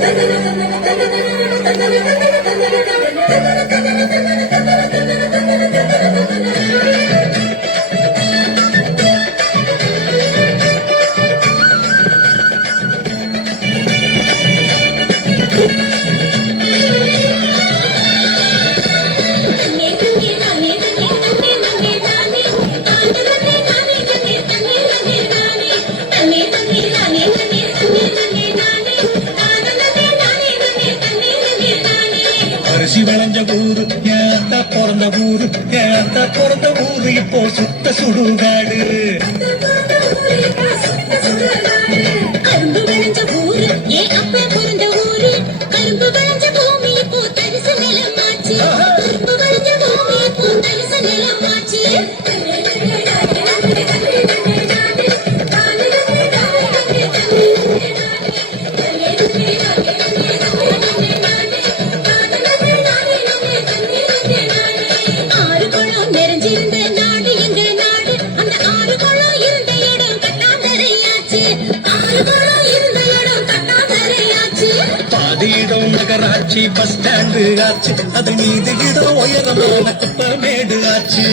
ただただただただただた அரிசி விளைஞ்ச ஊரு ஏத்த பிறந்த ஊரு ஏத்த பிறந்த ஊரு இப்போ சுத்த சுடுகாடு. கரும்பு விளைஞ்ச ஊரு ஏ அப்ப பிறந்த ஊரு? கரும்பு அது இடம் நகராட்சி பஸ் ஸ்டாண்டு ஆச்சு அது மீது இடம் உயரமான குப்பமேடு ஆச்சு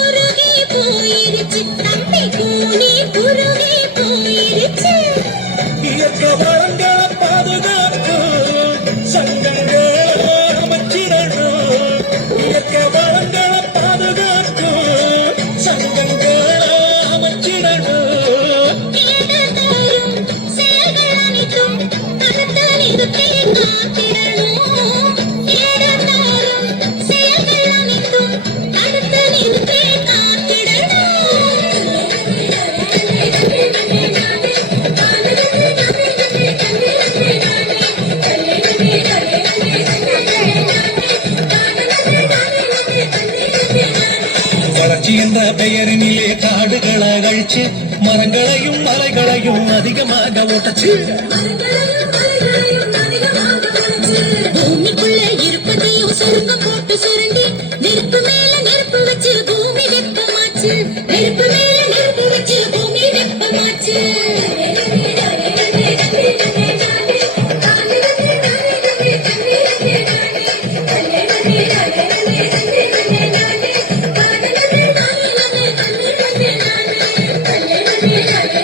కురుగి పోయిరి చిత్తం కూని కురు பெயரினிலே காடுகளை அழிச்சு மரங்களையும் மலைகளையும் அதிகமாக ஓட்டச்சு. பூமிக்குள்ள இருப்பதையும் சுருங்க போட்டு சுரண்டி நெருப்பு Thank you.